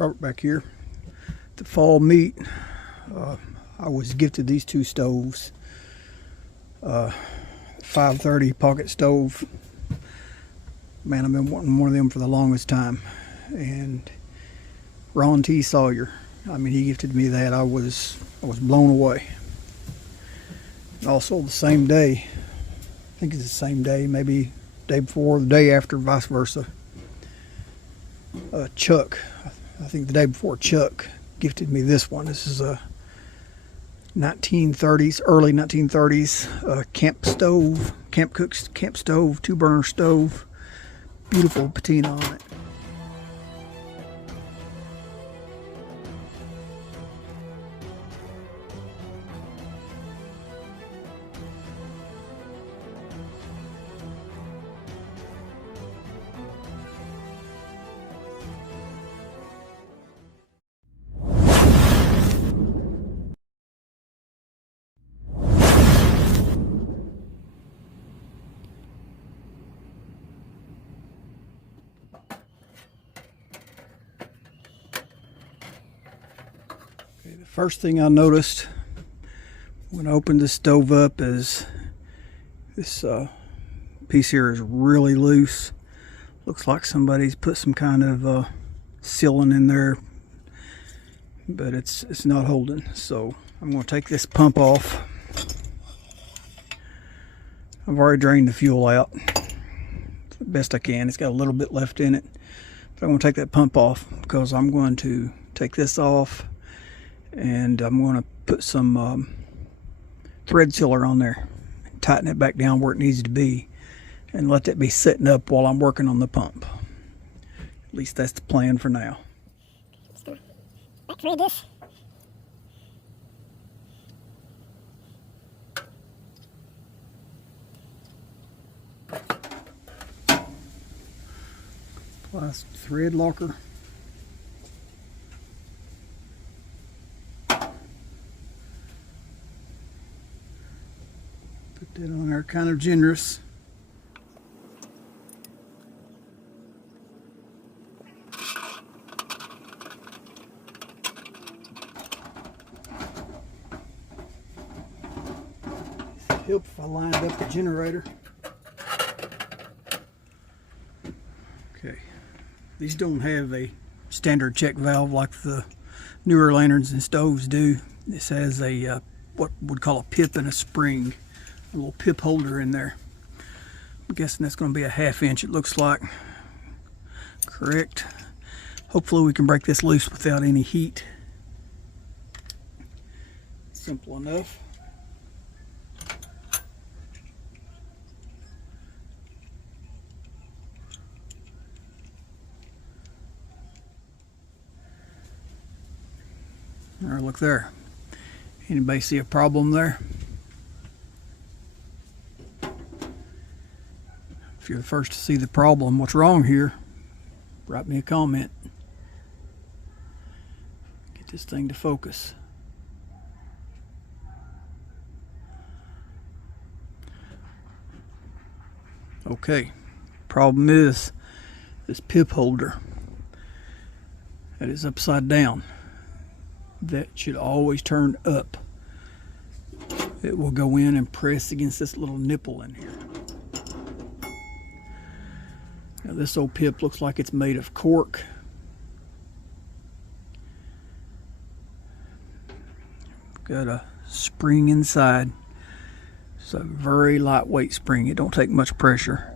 Robert back here. The fall meet, I was gifted these two stoves. 530 pocket stove. Man, I've been wanting one of them for the longest time. And Ron T. Sawyer, I mean, he gifted me that. I was blown away. Also the same day, I think it's the same day, maybe day before, the day after, vice versa. Chuck, I think the day before, Chuck gifted me this one. This is a 1930s, early 1930s camp stove, KampKook's camp stove, 2-burner stove. Beautiful patina on it. The first thing I noticed when I opened this stove up is this piece here is really loose. Looks like somebody's put some kind of sealant in there, but it's not holding. So I'm going to take this pump off. I've already drained the fuel out the best I can. It's got a little bit left in it, but I'm going to take that pump off because I'm going to take this off. And I'm going to put some thread sealer on there, tighten it back down where it needs to be, and let that be setting up while I'm working on the pump. At least that's the plan for now. Just gonna back thread this. Apply some thread locker. Put that on there kind of generous. It'd help if I lined up the generator. Okay, these don't have a standard check valve like the newer lanterns and stoves do. This has a what we'd call a pip and a spring. A little pip holder in there. I'm guessing that's going to be a 1/2 inch, it looks like. Correct. Hopefully we can break this loose without any heat. Simple enough. All right, look there. Anybody see a problem there? If you're the first to see the problem, what's wrong here, write me a comment. Get this thing to focus. Okay, problem is this pip holder that is upside down. That should always turn up. It will go in and press against this little nipple in here. Now this old pip looks like it's made of cork. Got a spring inside. It's a very lightweight spring. It don't take much pressure,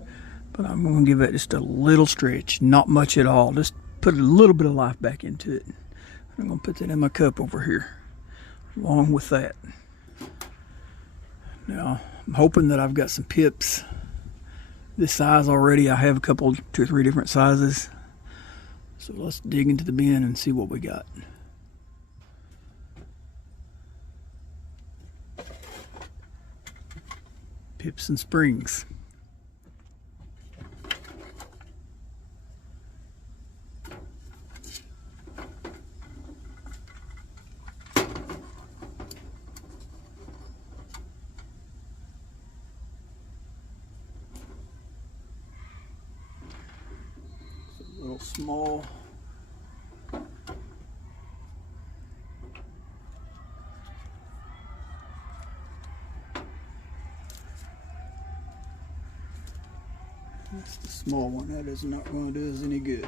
but I'm going to give it just a little stretch, not much at all. Just put a little bit of life back into it. I'm going to put that in my cup over here along with that. Now I'm hoping that I've got some pips this size already. I have a couple, 2 or 3 different sizes. So let's dig into the bin and see what we got. Pips and springs. Little small That's the small one. That is not going to do us any good.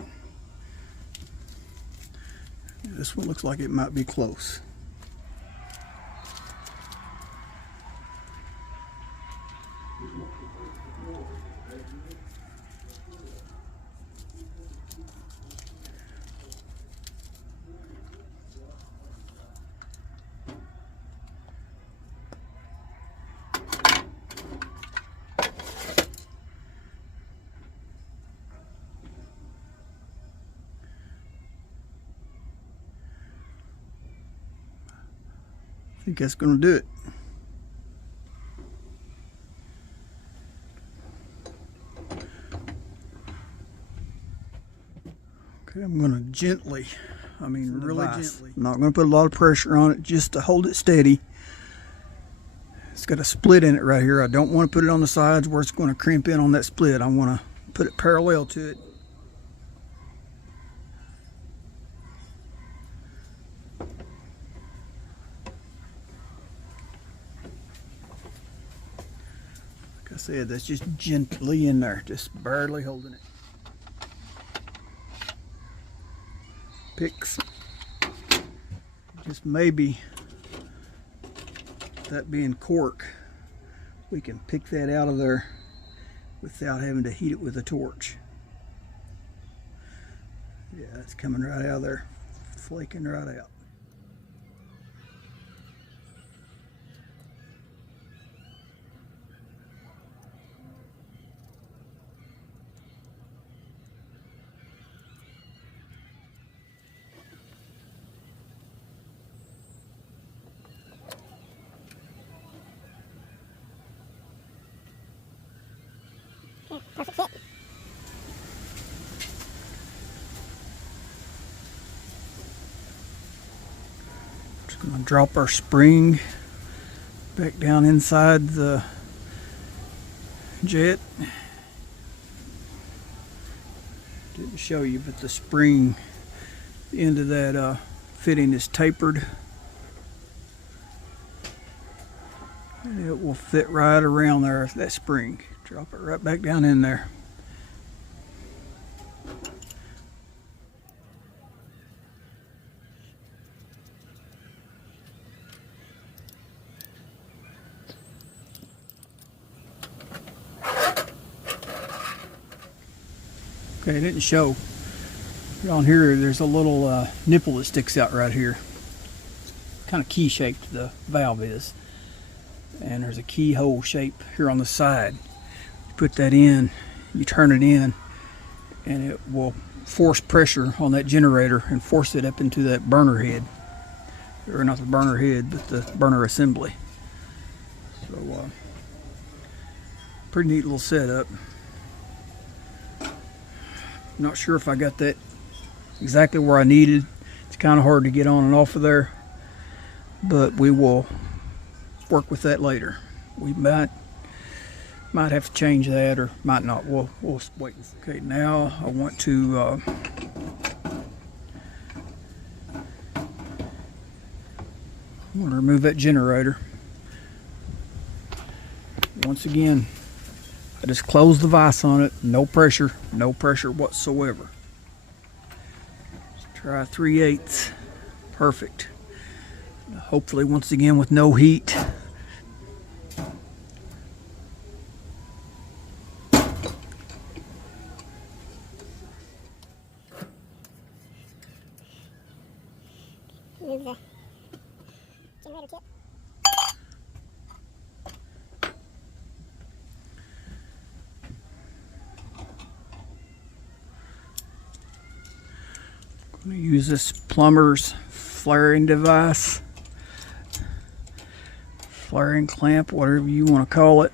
This one looks like it might be close. I think that's going to do it. Okay, I'm going to gently, really gently. I'm not going to put a lot of pressure on it, just to hold it steady. It's got a split in it right here. I don't want to put it on the sides where it's going to crimp in on that split. I want to put it parallel to it. Like I said, that's just gently in there, just barely holding it. Picks. Just maybe, that being cork, we can pick that out of there without having to heat it with a torch. Yeah, it's coming right out of there, flaking right out. Yeah, perfect fit. Just going to drop our spring back down inside the jet. Didn't show you, but the spring, the end of that fitting is tapered. And it will fit right around there, that spring. Drop it right back down in there. Okay, it didn't show. On here, there's a little nipple that sticks out right here. Kind of key shaped the valve is. And there's a keyhole shape here on the side. You put that in, you turn it in, and it will force pressure on that generator and force it up into that burner head. Or not the burner head, but the burner assembly. So, pretty neat little setup. Not sure if I got that exactly where I needed. It's kind of hard to get on and off of there, but we will work with that later. We might have to change that, or might not. We'll wait. Okay, now I want to remove that generator. Once again, I just close the vise on it. No pressure whatsoever. Let's try 3/8. Perfect. Hopefully, once again, with no heat. Move the generator kit. I'm going to use this plumber's flaring device, flaring clamp, whatever you want to call it.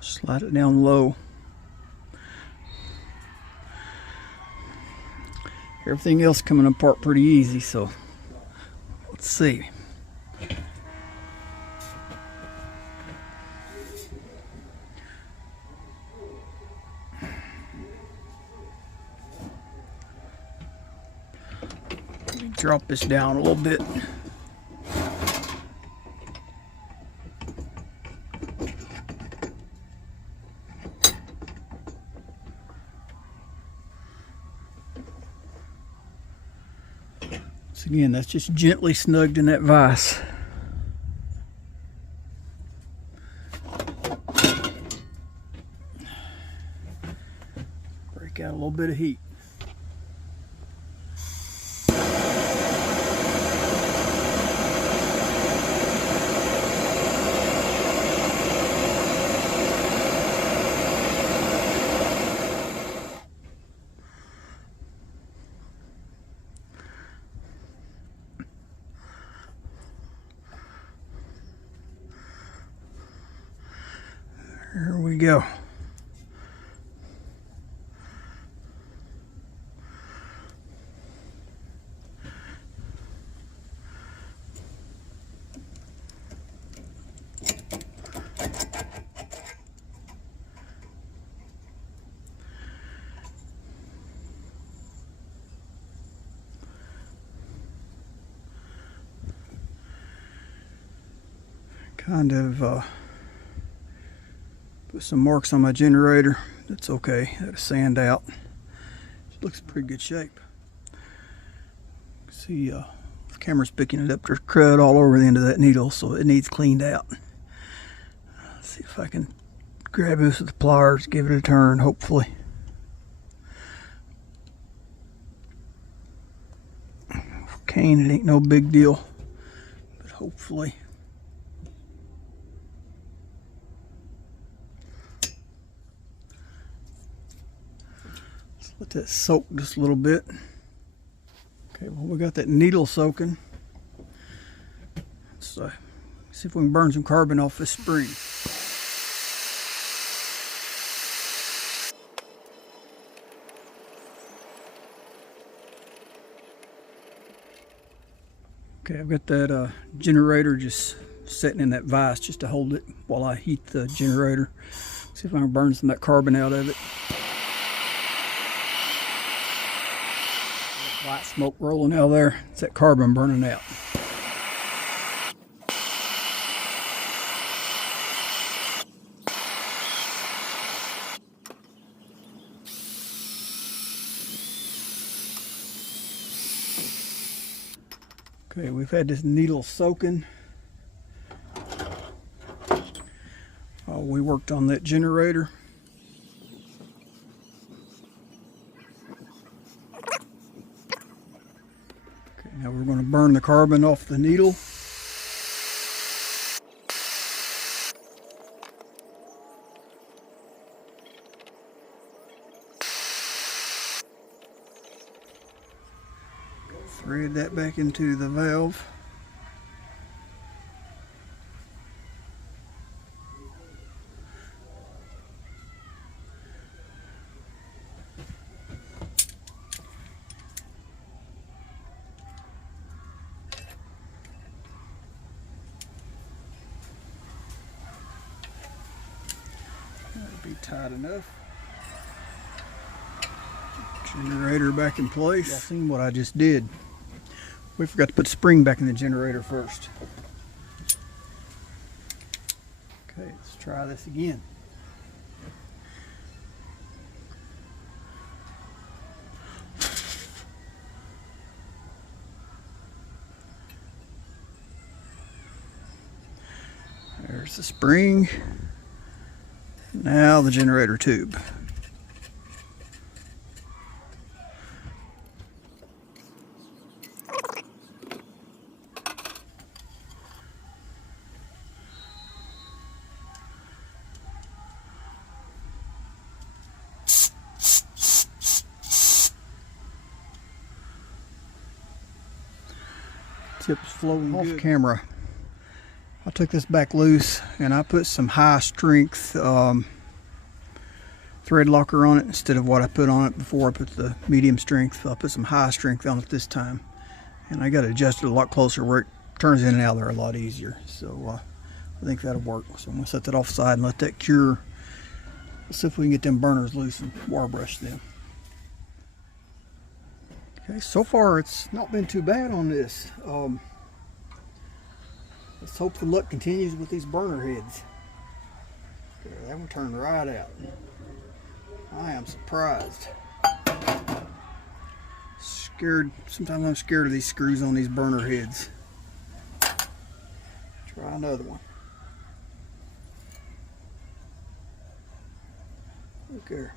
Slide it down low. Everything else coming apart pretty easy, so let's see. drop this down a little bit. So again, that's just gently snugged in that vise. Break out a little bit of heat. Here we go. Kind of put some marks on my generator. That's okay. That'll sand out. It looks in pretty good shape. See, the camera's picking it up. There's crud all over the end of that needle, so it needs cleaned out. Let's see if I can grab this with the pliers, give it a turn, hopefully. Cane, it ain't no big deal, but hopefully. Let that soak just a little bit. Okay, well, we got that needle soaking. Let's see if we can burn some carbon off this spring. Okay, I've got that generator just sitting in that vise just to hold it while I heat the generator. See if I can burn some of that carbon out of it. White smoke rolling out of there. It's that carbon burning out. Okay, we've had this needle soaking while we worked on that generator. Now we're going to burn the carbon off the needle. Thread that back into the valve. Be tight enough. Generator back in place. Y'all seen what I just did. We forgot to put the spring back in the generator first. Okay, let's try this again. There's the spring. Now the generator tube. Tip's flowing off camera. I took this back loose and I put some high strength thread locker on it instead of what I put on it before. I put the medium strength. I put some high strength on it this time, and I got it adjusted a lot closer where it turns in and out there a lot easier. So I think that'll work. So I'm gonna set that offside and let that cure. Let's see if we can get them burners loose and wire brush them. Okay, so far it's not been too bad on this. Let's hope the luck continues with these burner heads. Okay, that one turned right out. I am surprised. Scared. Sometimes I'm scared of these screws on these burner heads. Try another one. Look there.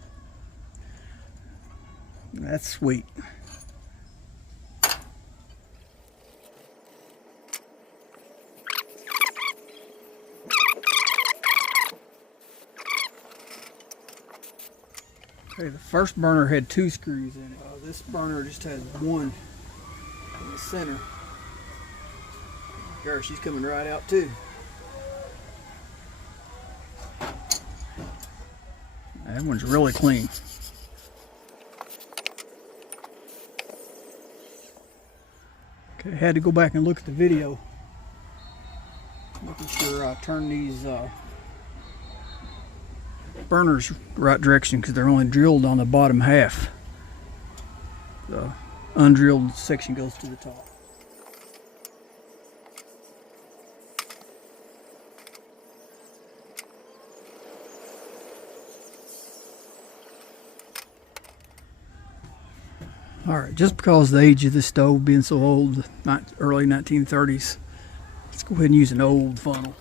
That's sweet. Okay, the first burner had 2 screws in it. This burner just has 1 in the center. There, she's coming right out too. That one's really clean. Okay, I had to go back and look at the video, making sure I turn these burners the right direction, because they're only drilled on the bottom half. The undrilled section goes to the top. Alright, just because of the age of this stove being so old, early 1930s, let's go ahead and use an old funnel.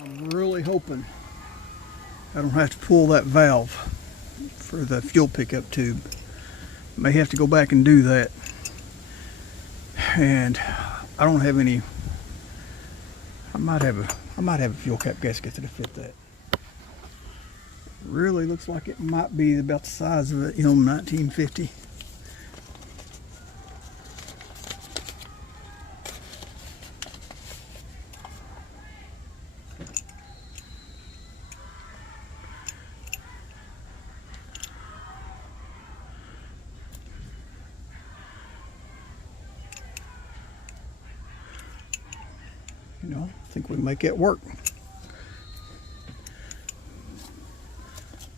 I'm really hoping I don't have to pull that valve for the fuel pickup tube. May have to go back and do that. And I don't have any. I might have a fuel cap gasket that'll fit that. Really looks like it might be about the size of an M 1950. You know, I think we can make it work.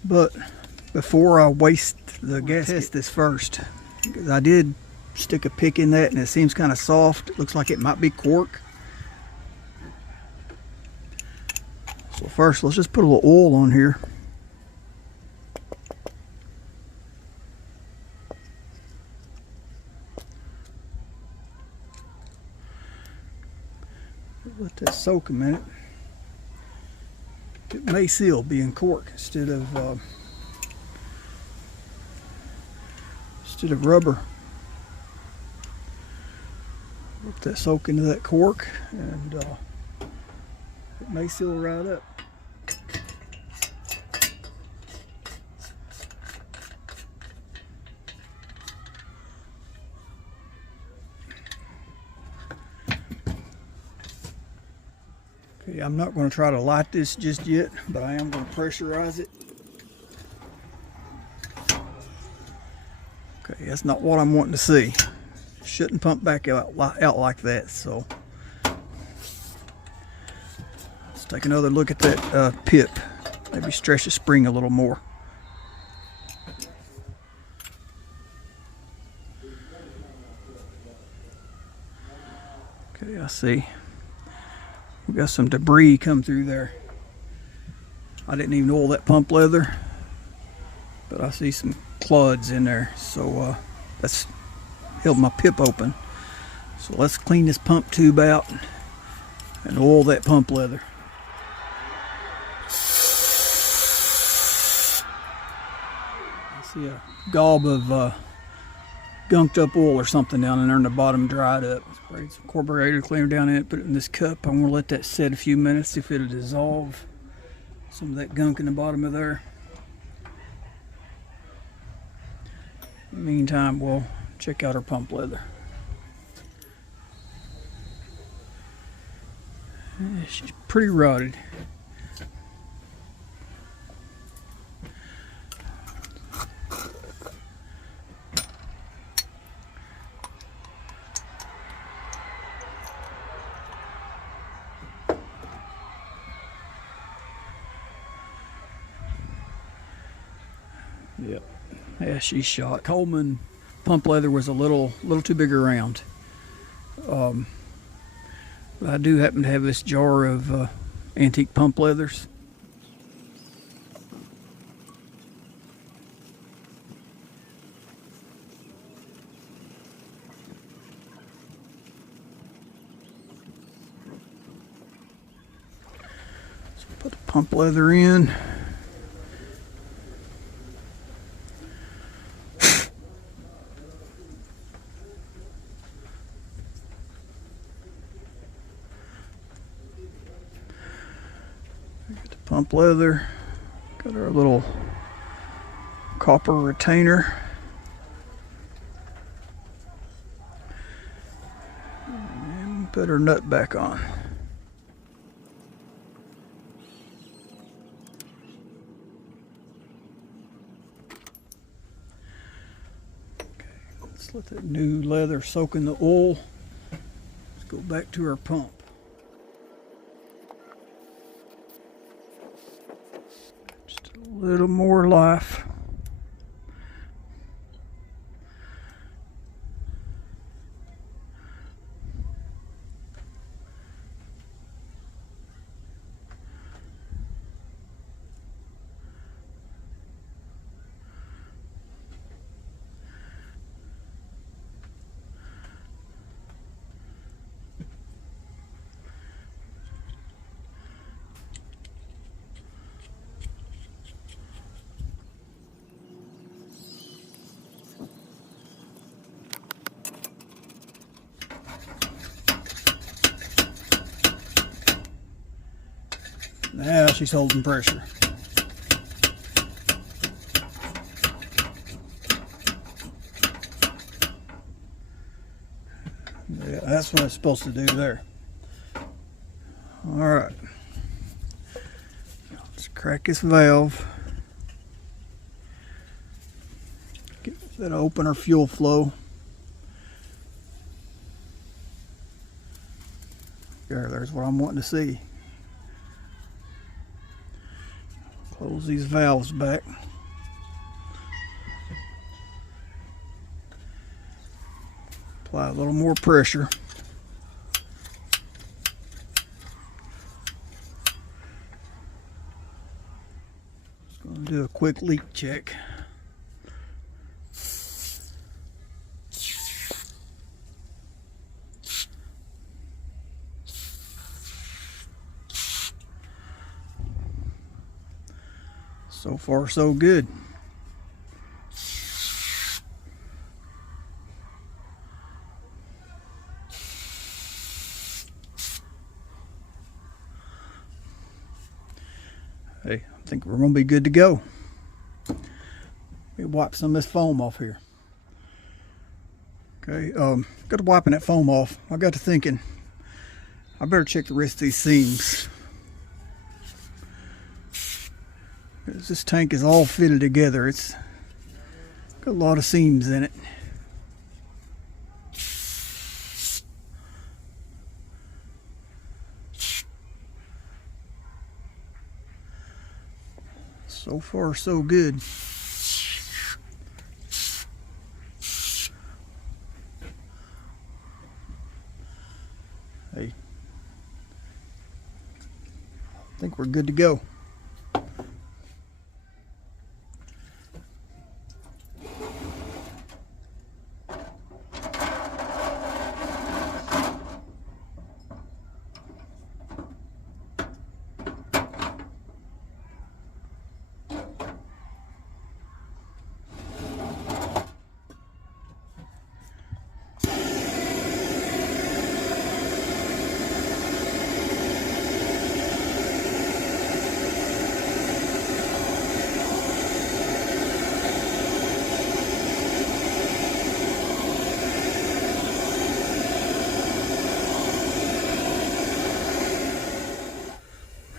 But before I waste the gasket, test this first, because I did stick a pick in that and it seems kind of soft. It looks like it might be cork. So first, let's just put a little oil on here. Let that soak a minute. It may seal being cork instead of rubber. Let that soak into that cork, and it may seal right up. Okay, I'm not going to try to light this just yet, but I am going to pressurize it. Okay, that's not what I'm wanting to see. Shouldn't pump back out like that, so let's take another look at that pip. Maybe stretch the spring a little more. Okay, I see. We got some debris come through there. I didn't even oil that pump leather, but I see some clods in there, so that's held my pip open. So let's clean this pump tube out and oil that pump leather. I see a gob of gunked up oil or something down in there, and the bottom dried up. Sprayed some carburetor cleaner down in it, put it in this cup. I'm going to let that sit a few minutes, see if it'll dissolve some of that gunk in the bottom of there. In the meantime, we'll check out our pump leather. Yeah, she's pretty rotted. Yep. Yeah, she's shot. Coleman pump leather was a little too big around. But I do happen to have this jar of antique pump leathers. So put the pump leather in. Pump leather, got our little copper retainer, and put our nut back on. Okay, let's let that new leather soak in the oil. Let's go back to our pump. A little more life. Now she's holding pressure. Yeah, that's what it's supposed to do there. All right. Let's crack this valve. Get that open our fuel flow. There's what I'm wanting to see. Close these valves back. Apply a little more pressure. Just going to do a quick leak check. So far, so good. Hey, I think we're going to be good to go. Let me wipe some of this foam off here. Okay, got to wiping that foam off. I got to thinking, I better check the rest of these seams. This tank is all fitted together. It's got a lot of seams in it. So far, so good. Hey, I think we're good to go.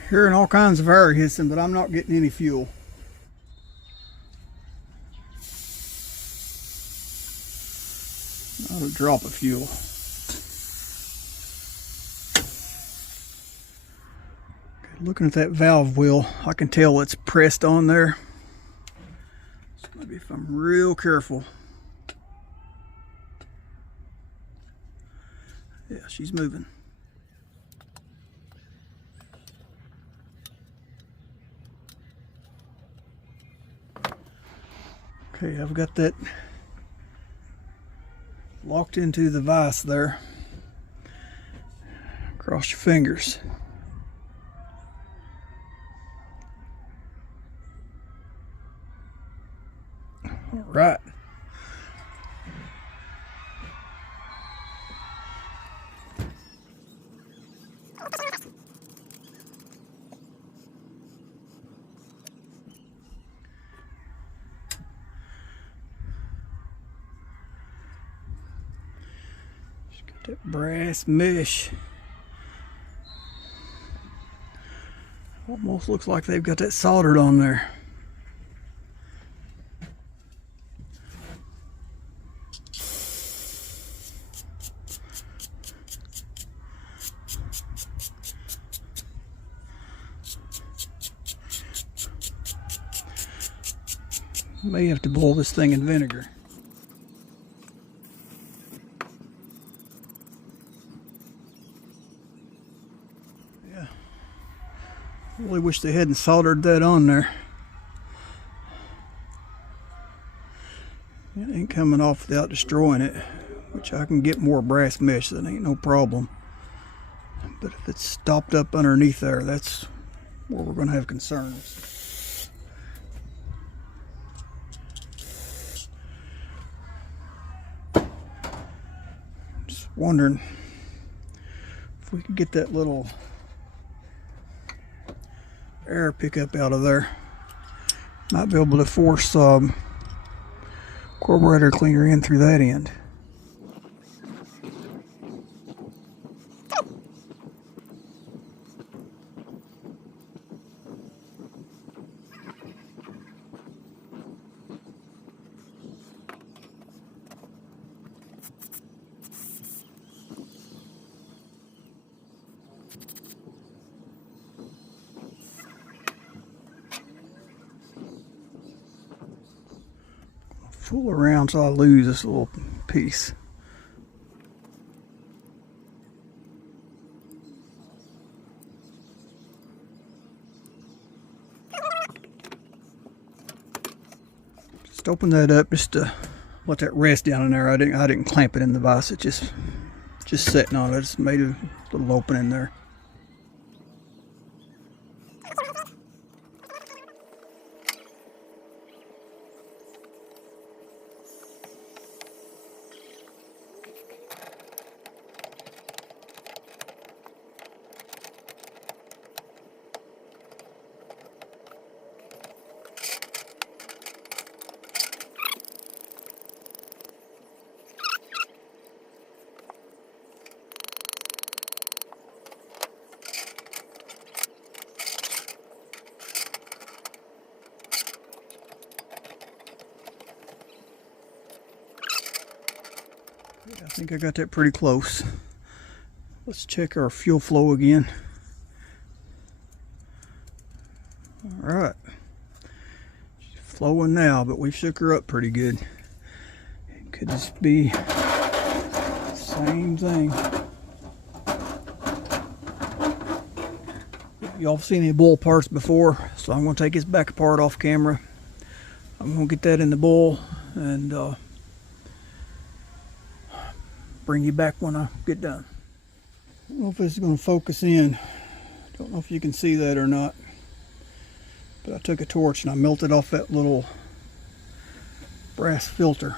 Hearing all kinds of air hissing, but I'm not getting any fuel. Not a drop of fuel. Okay, looking at that valve wheel, I can tell it's pressed on there. So maybe if I'm real careful. Yeah, she's moving. Okay, I've got that locked into the vise there. Cross your fingers. All right. That brass mesh. Almost looks like they've got that soldered on there. May have to boil this thing in vinegar. Really wish they hadn't soldered that on there. It ain't coming off without destroying it, which I can get more brass mesh, that ain't no problem. But if it's stopped up underneath there, that's where we're going to have concerns. Just wondering if we could get that little air pickup out of there. Might be able to force carburetor cleaner in through that end. Fool around so I lose this little piece. Just open that up just to let that rest down in there. I didn't clamp it in the vise. It just sitting on it. I just made a little opening there. I think I got that pretty close. Let's check our fuel flow again. All right, she's flowing now, but we shook her up pretty good. It could just be the same thing. Y'all have seen the bowl parts before, so I'm going to take this back apart off camera. I'm going to get that in the bowl and bring you back when I get done. I don't know if this is going to focus in. Don't know if you can see that or not. But I took a torch and I melted off that little brass filter.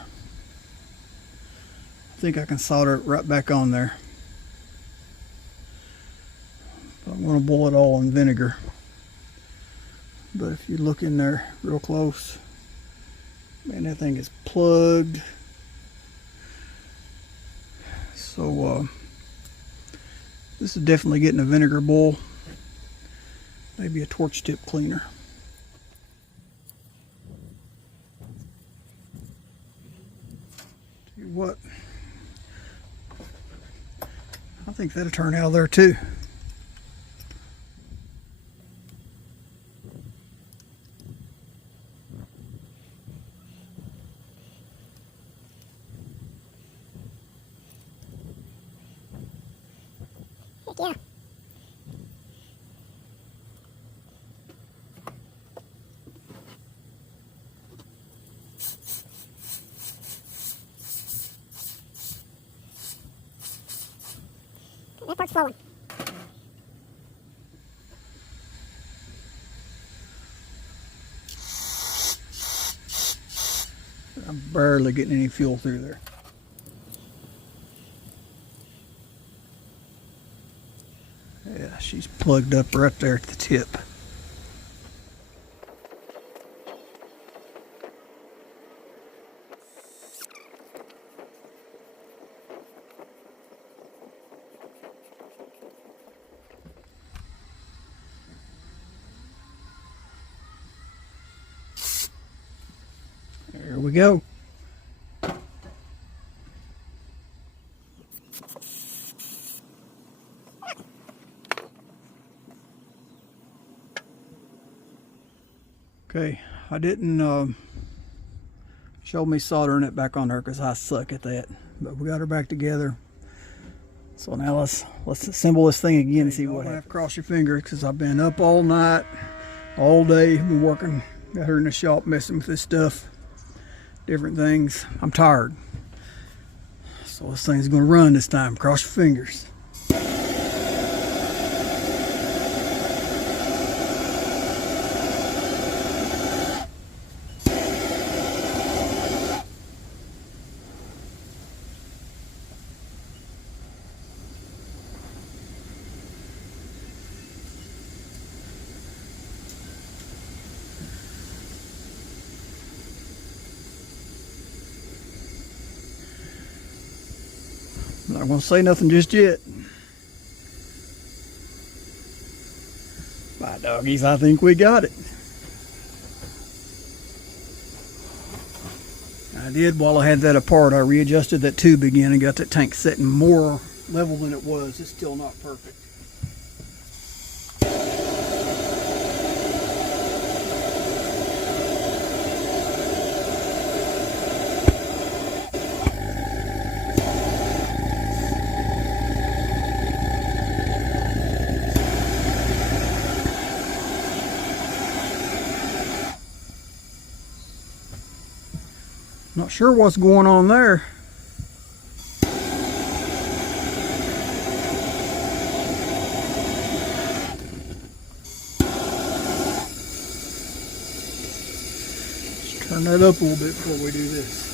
I think I can solder it right back on there. But I'm going to boil it all in vinegar. But if you look in there real close, man, that thing is plugged. So this is definitely getting a vinegar boil, maybe a torch tip cleaner. Tell you what, I think that'll turn out there too. Heck yeah. That part's flowing. I'm barely getting any fuel through there. Yeah, she's plugged up right there at the tip. There we go. Okay, I didn't show me soldering it back on there because I suck at that. But we got her back together. So now let's assemble this thing again and see what happens. Cross your fingers because I've been up all night, all day, been working. Got her in the shop messing with this stuff, different things. I'm tired. So this thing's gonna run this time. Cross your fingers. I'm not gonna say nothing just yet. Bye, doggies, I think we got it. I did, while I had that apart, I readjusted that tube again and got that tank setting more level than it was. It's still not perfect. Not sure what's going on there. Let's turn that up a little bit before we do this.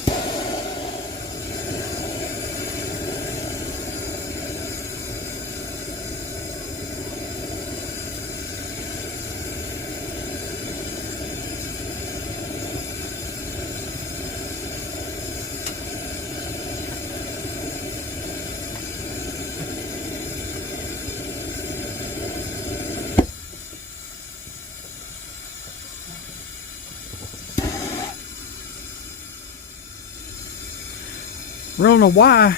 I don't know why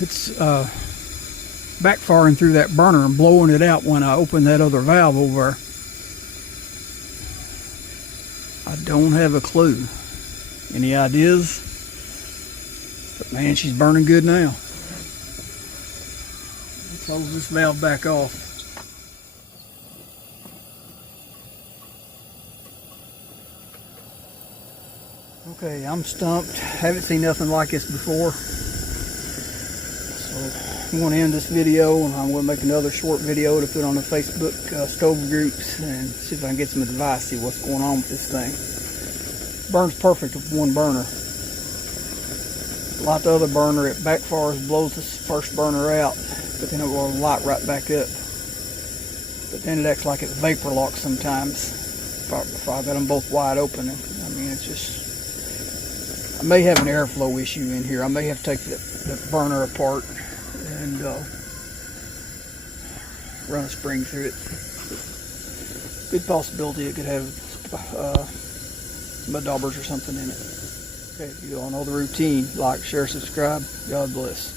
it's backfiring through that burner and blowing it out when I open that other valve over. I don't have a clue. Any ideas? But man, she's burning good now. Let's close this valve back off. Okay, I'm stumped. Haven't seen nothing like this before. So I'm going to end this video, and I'm going to make another short video to put on the Facebook stove groups and see if I can get some advice, see what's going on with this thing. Burns perfect with one burner. Light the other burner, it backfires, blows this first burner out, but then it will light right back up. But then it acts like it vapor locks sometimes if I got them both wide open. I mean, it's just, I may have an airflow issue in here. I may have to take the burner apart and run a spring through it. Good possibility it could have mud daubers or something in it. Okay, you all know the routine. Like, share, subscribe. God bless.